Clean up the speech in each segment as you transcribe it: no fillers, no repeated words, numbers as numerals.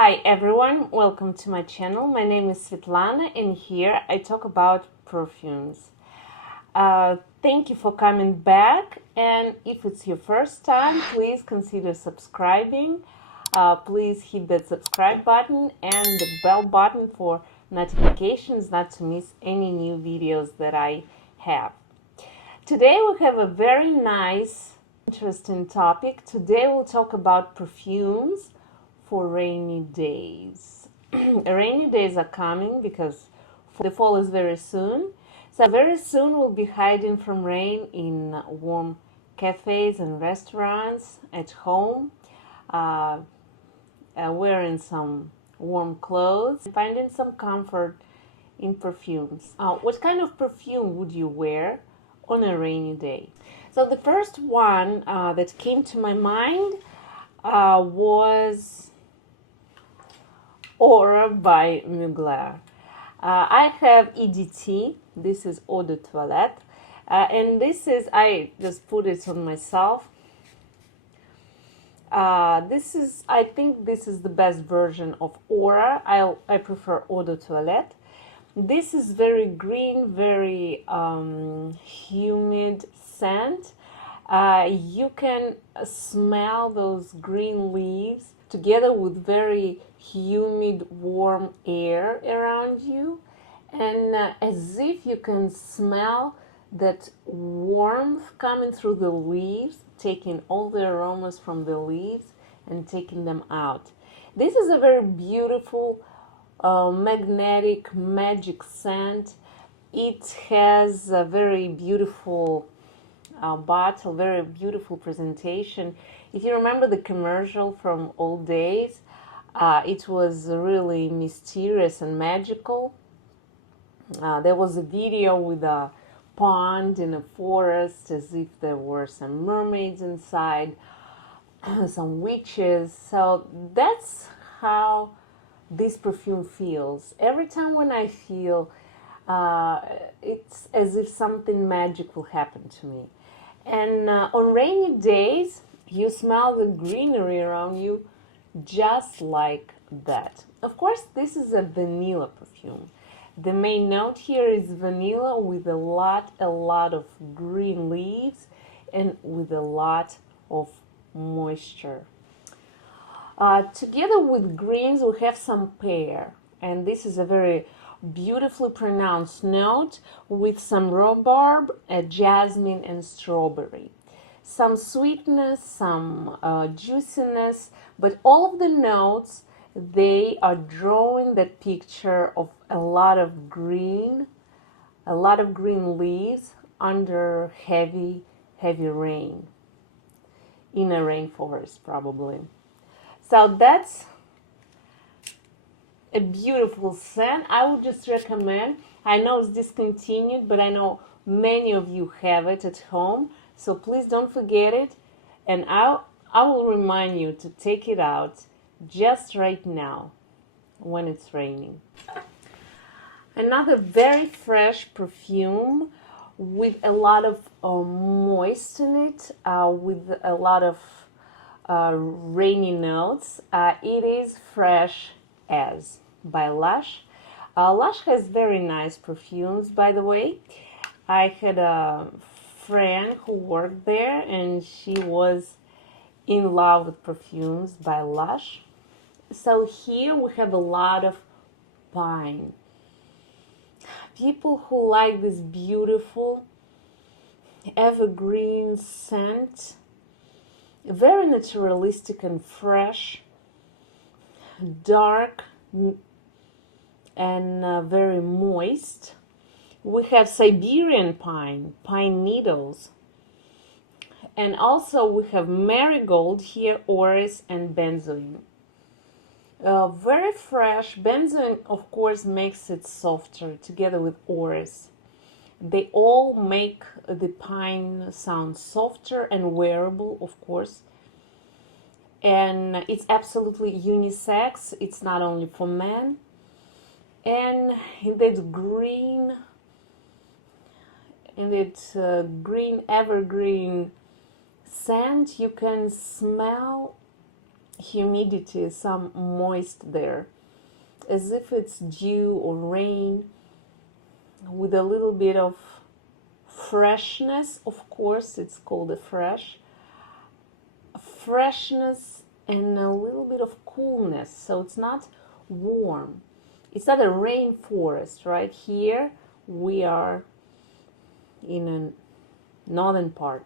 Hi everyone, welcome to my channel. My name is ScentLana and here I talk about perfumes. Thank you for coming back, and if it's your first time, please consider subscribing. Please hit that subscribe button and the bell button for notifications not to miss any new videos that I have. Today we have a very nice, interesting topic. Today we'll talk about perfumes for rainy days. Rainy days are coming because the fall is very soon. So very soon we'll be hiding from rain in warm cafes and restaurants, at home, wearing some warm clothes, finding some comfort in perfumes. What kind of perfume would you wear on a rainy day? So the first one that came to my mind was Aura by Mugler. I have EDT. This is Eau de Toilette, and this is, I just put it on myself. I think this is the best version of Aura. I prefer Eau de Toilette. This is very green, very humid scent. You can smell those green leaves together with very humid, warm air around you, and as if you can smell that warmth coming through the leaves, taking all the aromas from the leaves and taking them out. This is a very beautiful, magnetic, magic scent. It has a very beautiful bottle, very beautiful presentation. If you remember the commercial from old days, it was really mysterious and magical. There was a video with a pond in a forest, as if there were some mermaids inside, some witches. So that's how this perfume feels. Every time when I feel, it's as if something magic will happen to me. And on rainy days, you smell the greenery around you just like that. Of course, this is a vanilla perfume. The main note here is vanilla with a lot of green leaves and with a lot of moisture. Together with greens, we have some pear, and this is a very beautifully pronounced note with some rhubarb, jasmine, and strawberry. Some sweetness, some juiciness, but all of the notes, they are drawing that picture of a lot of green leaves under heavy rain, in a rainforest probably. So that's a beautiful scent. I would just recommend. I know it's discontinued, but I know many of you have it at home, so please don't forget it, and I will remind you to take it out just right now when it's raining. Another very fresh perfume with a lot of moist in it, with a lot of rainy notes. It is Fresh As by Lush. Lush has very nice perfumes, by the way. I had a friend who worked there and she was in love with perfumes by Lush. So here we have a lot of pine. People who like this beautiful evergreen scent, very naturalistic and fresh, dark and very moist. We have Siberian pine, pine needles, and also we have marigold here, orris, and benzoin. Very fresh. Benzoin, of course, makes it softer together with orris. They all make the pine sound softer and wearable, of course. And it's absolutely unisex. It's not only for men. And in that green, green evergreen scent, you can smell humidity, some moist there, as if it's dew or rain, with a little bit of freshness. Of course, it's called a freshness and a little bit of coolness. So it's not warm. It's not a rainforest, right? Here we are in a northern part.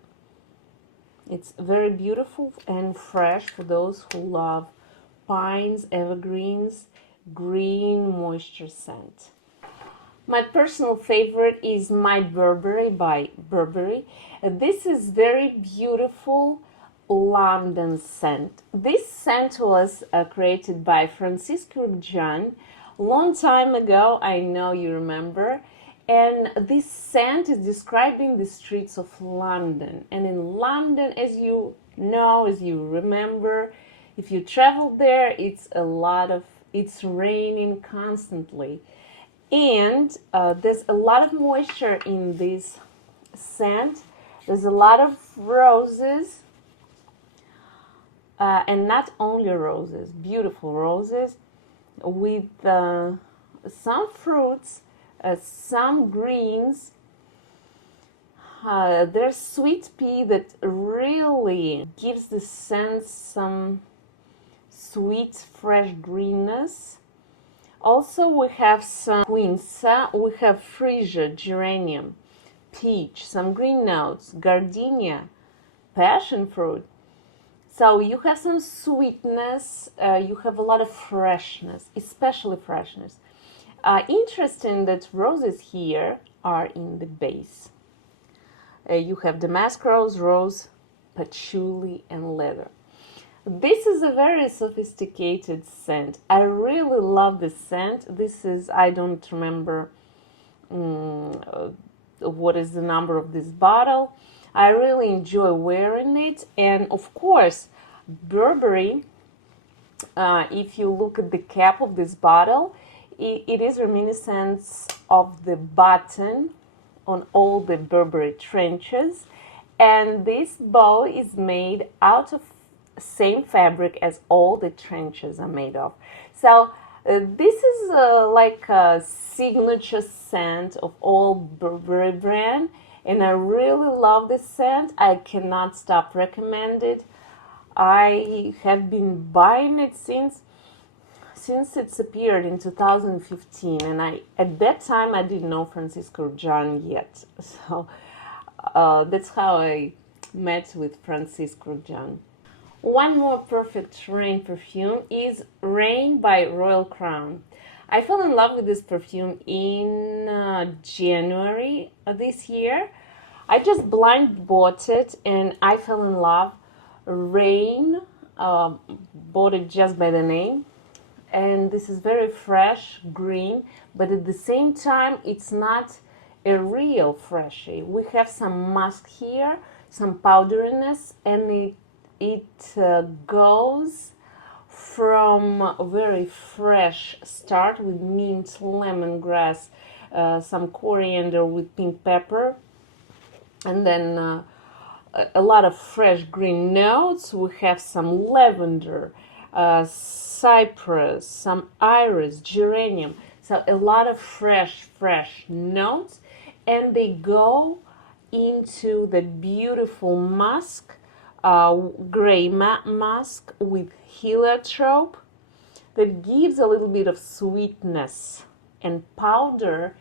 It's very beautiful and fresh for those who love pines, evergreens, green moisture scent. My personal favorite is My Burberry by Burberry. This is very beautiful London scent. This scent was created by Francis Kurkdjian long time ago. I know you remember. And this scent is describing the streets of London. And in London, as you know, as you remember, if you travel there, it's raining constantly. And there's a lot of moisture in this scent. There's a lot of roses. And not only roses, beautiful roses with some fruits, some greens. There's sweet pea that really gives the scent some sweet, fresh greenness. Also, we have some quince, we have freesia, geranium, peach, some green notes, gardenia, passion fruit. So you have some sweetness, you have a lot of freshness, especially freshness. Interesting that roses here are in the base. You have damask rose, patchouli, and leather. This is a very sophisticated scent. I really love this scent. This is, I don't remember what is the number of this bottle. I really enjoy wearing it. And of course, Burberry, if you look at the cap of this bottle, it is reminiscent of the button on all the Burberry trenches. And this bow is made out of same fabric as all the trenches are made of. So this is like a signature scent of all Burberry brand, and I really love this scent. I cannot stop recommending it. I have been buying it since it's appeared in 2015, and at that time I didn't know Francis Kurkdjian yet. So that's how I met with Francis Kurkdjian. One more perfect rain perfume is Rain by Royal Crown. I fell in love with this perfume in January this year. I just blind bought it and I fell in love. Rain, bought it just by the name. And this is very fresh, green, but at the same time, it's not a real freshy. We have some musk here, some powderiness, and it goes from a very fresh start with mint, lemongrass, some coriander with pink pepper, and then a lot of fresh green notes. We have some lavender, cypress, some iris, geranium. So a lot of fresh notes, and they go into the beautiful musk, gray musk with heliotrope that gives a little bit of sweetness and powder,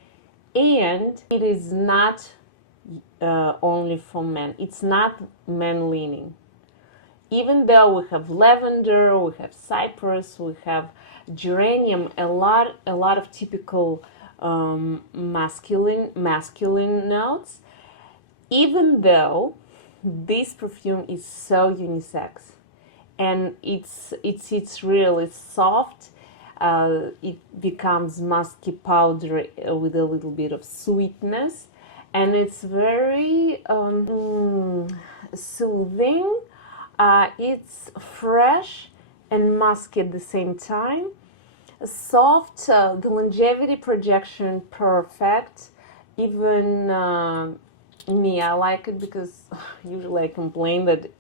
and it is not only for men. It's not men leaning. Even though we have lavender, we have cypress, we have geranium, a lot of typical masculine notes. Even though this perfume is so unisex, and it's really soft, it becomes musky powder with a little bit of sweetness, and it's very soothing. It's fresh and musky at the same time. Soft, the longevity projection perfect. Even me, I like it because usually I complain that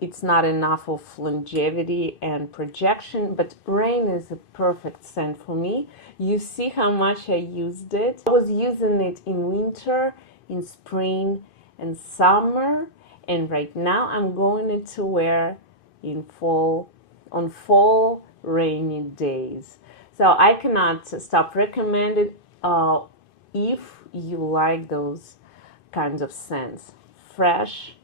it's not enough of longevity and projection, but Rain is a perfect scent for me. You see how much I used it. I was using it in winter, in spring and summer, and right now I'm going to wear in fall, on fall rainy days. So I cannot stop recommending if you like those kinds of scents, fresh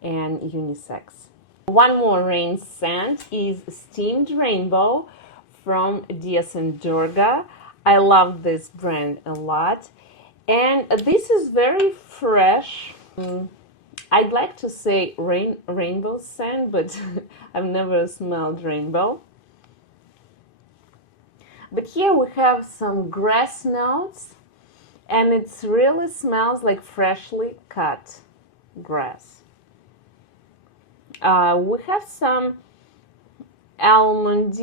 and unisex. One more Rain scent is Steamed Rainbow from DS&Durga. I love this brand a lot, and this is very fresh. I'd like to say rainbow scent, but I've never smelled rainbow. But here we have some grass notes, and it really smells like freshly cut grass. We have some almond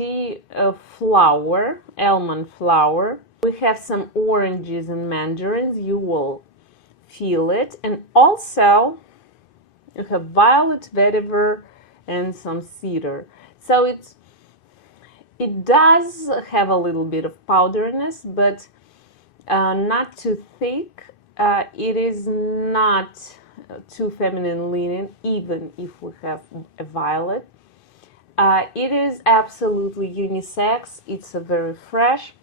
flower. We have some oranges and mandarins. You will feel it. And also, you have violet vetiver and some cedar. So it does have a little bit of powderiness, but not too thick. It is not too feminine leaning, even if we have a violet. It is absolutely unisex. It's a very fresh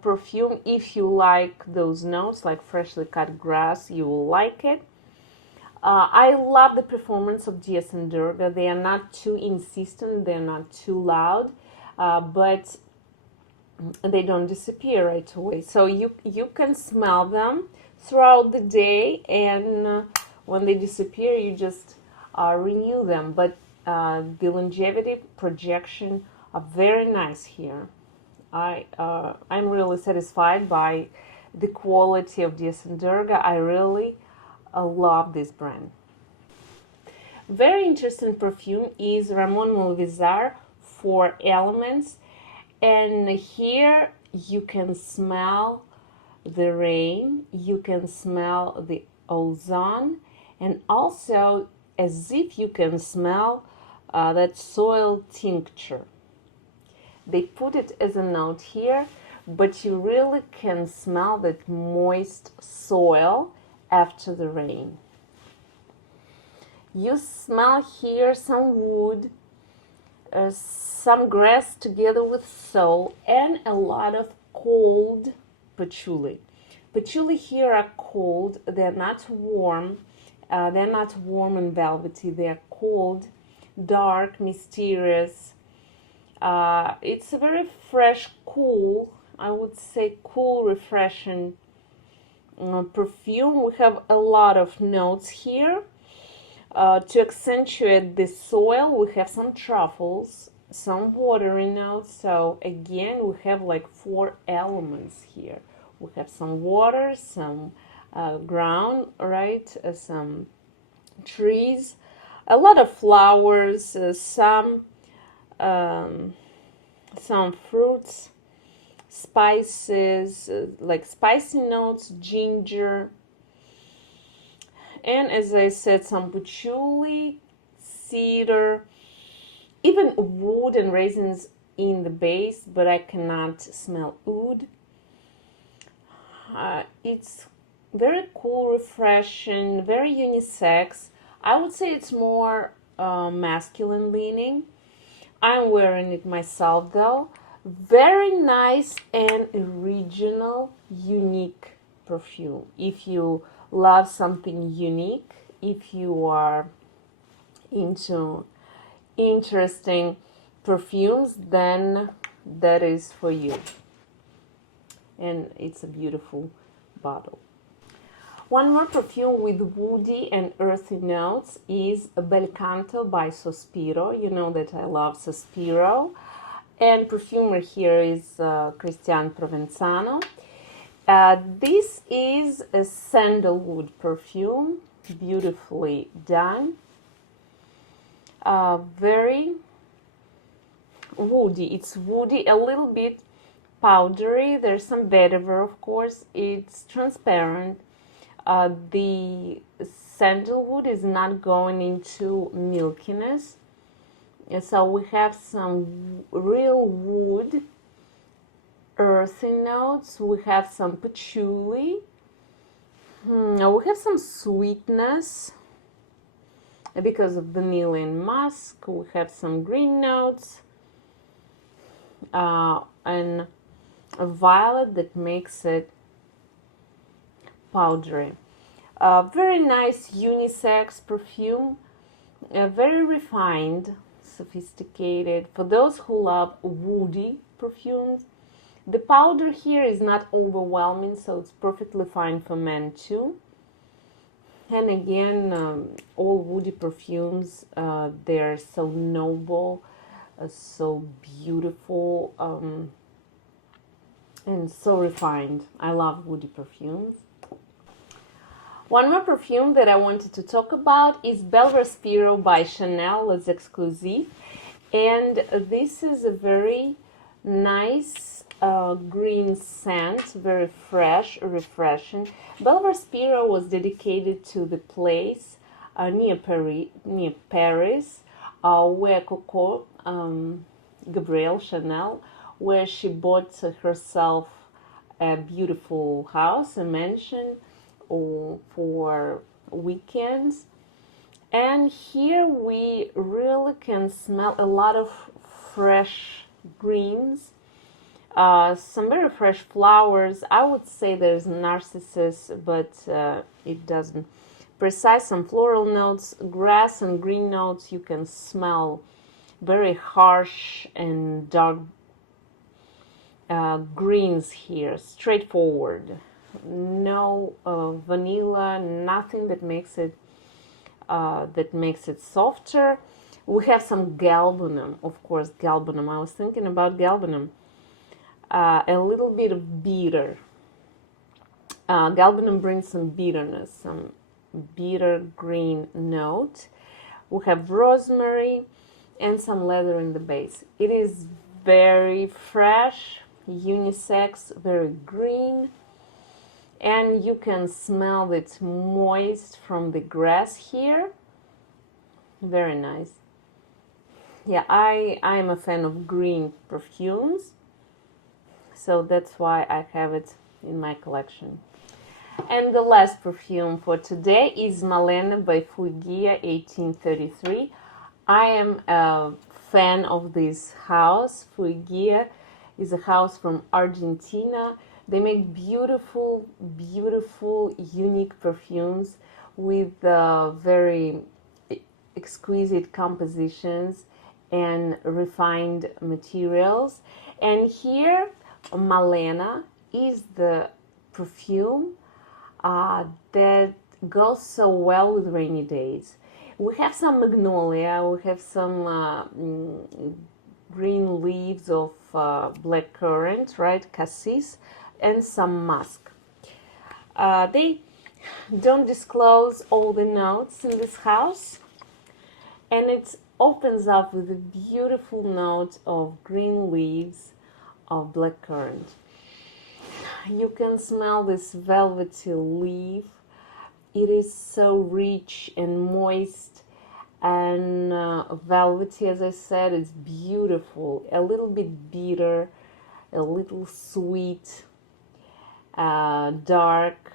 perfume. If you like those notes, like freshly cut grass, you will like it. I love the performance of DS&Durga. They are not too insistent, they're not too loud, but they don't disappear right away. So you can smell them throughout the day, and when they disappear, you just renew them. But the longevity, projection are very nice here. I'm really satisfied by the quality of DS&Durga. I really love this brand. Very interesting perfume is Ramon Molvizar for Elements, and here you can smell the rain, you can smell the ozone, and also as if you can smell that soil tincture. They put it as a note here, but you really can smell that moist soil after the rain. You smell here some wood, some grass together with soul, and a lot of cold patchouli. Patchouli here are cold, they're not warm. They're not warm and velvety, they're cold, dark, mysterious. It's a very fresh, cool, I would say cool, refreshing perfume. We have a lot of notes here. To accentuate the soil, we have some truffles, some watery notes. So again, we have like 4 elements here. We have some water, some ground, right? Some trees, a lot of flowers, some fruits, spices, like spicy notes, ginger, and as I said, some patchouli, cedar, even wood and raisins in the base, but I cannot smell oud. It's very cool, refreshing, very unisex. I would say it's more masculine leaning. I'm wearing it myself though. Very nice and original, unique perfume. If you love something unique, if you are into interesting perfumes, then that is for you. And it's a beautiful bottle. One more perfume with woody and earthy notes is Bel Canto by Sospiro. You know that I love Sospiro. And perfumer here is Cristian Provenzano. This is a sandalwood perfume, beautifully done. Very woody. It's woody, a little bit powdery. There's some vetiver, of course. It's transparent. The sandalwood is not going into milkiness. And so we have some real wood, earthy notes. We have some patchouli. We have some sweetness because of vanilla and musk. We have some green notes and a violet that makes it powdery. Very nice unisex perfume, very refined, sophisticated. For those who love woody perfumes, the powder here is not overwhelming, so it's perfectly fine for men too. And again, all woody perfumes, they're so noble, so beautiful, and so refined. I love woody perfumes. One more perfume that I wanted to talk about is Bel Respiro by Chanel Les Exclusifs. And this is a very nice green scent, very fresh, refreshing. Bel Respiro was dedicated to the place near Paris, where Coco Gabrielle Chanel, where she bought herself a beautiful house, a mansion, or for weekends. And here we really can smell a lot of fresh greens, some very fresh flowers. I would say there's narcissus, but it doesn't precise. Some floral notes, grass and green notes. You can smell very harsh and dark greens here, straightforward. No vanilla, nothing that makes it softer. We have some galbanum, of course, galbanum. I was thinking about galbanum. A little bit of bitter. Galbanum brings some bitterness, some bitter green note. We have rosemary and some leather in the base. It is very fresh, unisex, very green. And you can smell it's moist from the grass here. Very nice. Yeah, I am a fan of green perfumes, so that's why I have it in my collection. And the last perfume for today is Malena by Fueguia 1833. I am a fan of this house. Fueguia is a house from Argentina. They make beautiful, beautiful, unique perfumes with very exquisite compositions and refined materials. And here, Malena is the perfume that goes so well with rainy days. We have some magnolia, we have some green leaves of black currant, right, cassis, and some musk. They don't disclose all the notes in this house, and it opens up with a beautiful note of green leaves of black currant. You can smell this velvety leaf. It is so rich and moist and velvety, as I said. It's beautiful, a little bit bitter, a little sweet, dark.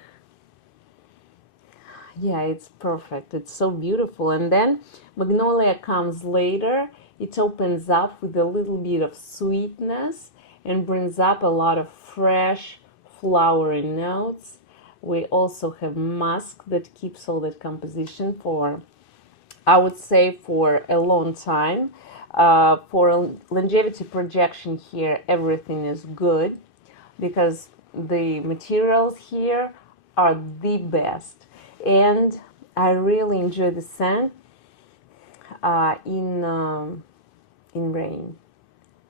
Yeah, it's perfect. It's so beautiful. And then magnolia comes later. It opens up with a little bit of sweetness and brings up a lot of fresh flowery notes. We also have musk that keeps all that composition for, I would say, for a long time. For longevity projection here, everything is good because the materials here are the best. And I really enjoy the scent in rain,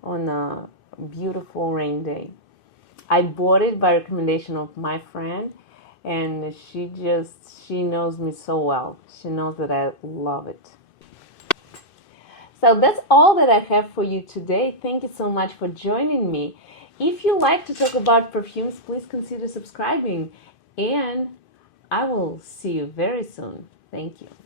on a beautiful rain day. I bought it by recommendation of my friend, and she knows me so well. She knows that I love it. So that's all that I have for you today. Thank you so much for joining me. If you like to talk about perfumes, please consider subscribing, and I will see you very soon. Thank you.